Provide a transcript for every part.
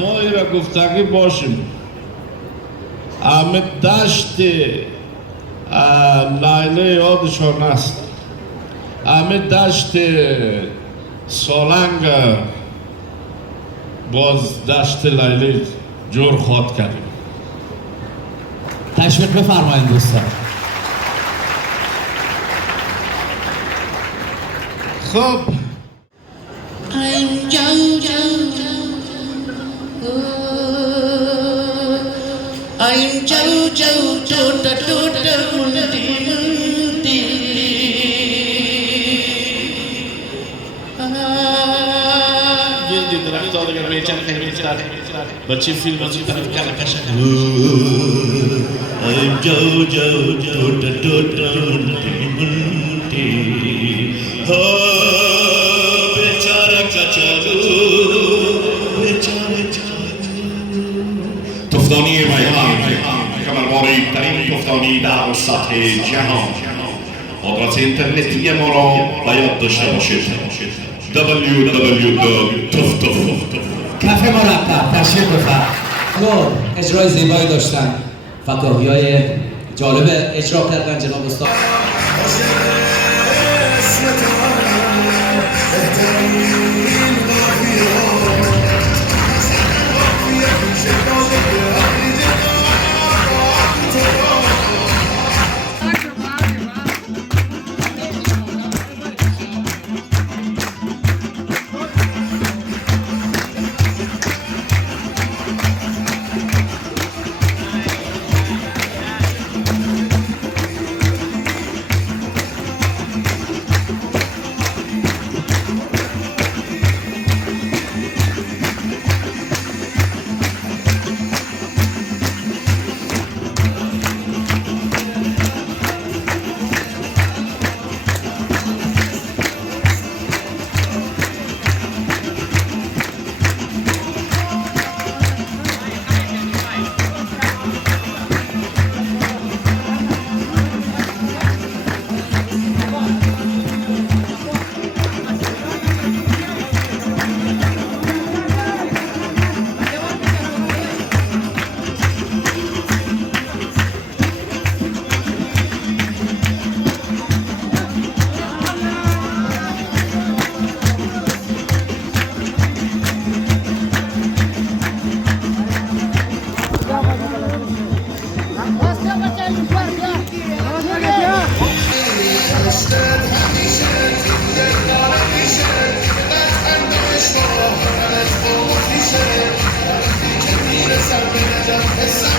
ما را گفتگی باشیم. همه دشت لیله یادشان است، همه دشت سالنگ باز دشت لیله جور خواد کردیم. تشویق بفرمایید دوستان. خب I'm Jojo, Tota Tota Mundi Mundi. جلدی درخت‌ها دیگر بیچاره خیلی بیچاره بچه فیلم از این طرف کلا کشن. I'm Jojo, Tota Tota Mundi Mundi. بیچاره کچلو بیچاره تفدانی ریحان کمرباری ترین تفدانی در سطح جهان. آدرس اینترنتی ما را به یاد داشته باشید www.tuftuf. کف مرتب تشریف بفرمایید. اجرای زیبایی داشتن، فکاهی‌های جالب اجرا کردن جناب استاد.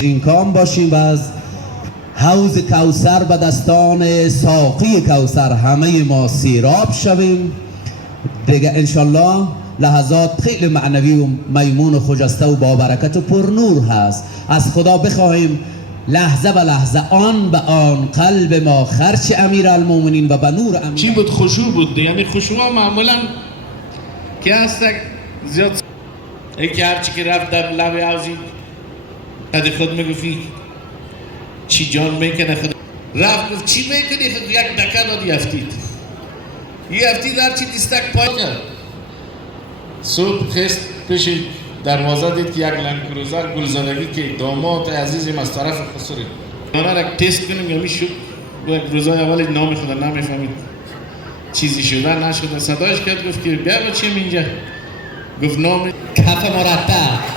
این کام باشیم و از حوض کوثر به دستان ساقی کوثر همه ما سیراب شویم دیگه انشالله. لحظات خیلی معنوی و میمون و خجسته و بابرکت و پرنور هست. از خدا بخواهیم لحظه به لحظه آن به آن قلب ما خرچ امیر المومنین و به نور امیر. چی بود؟ خشوع بود. یعنی خشوع معمولا که هست زیاد یکی هرچی که رفت در لب حوضی قد خود میگفتی چی جان میکنه خود رفت گفت چی میکنی خود یک دکه داد یفتید هرچی دیستک پای کرد. صبح خست پیش دروازه دید که یک لنکروزر گلزدگی که داماد عزیزیم از طرف خسوری آنها را تست کنیم یا میشود یک روزای اولی نام خود نمیفهمید چیزی شده نشده. صدایش کرد گفت که بیا بچیم اینجا. گفت نام کف مرتب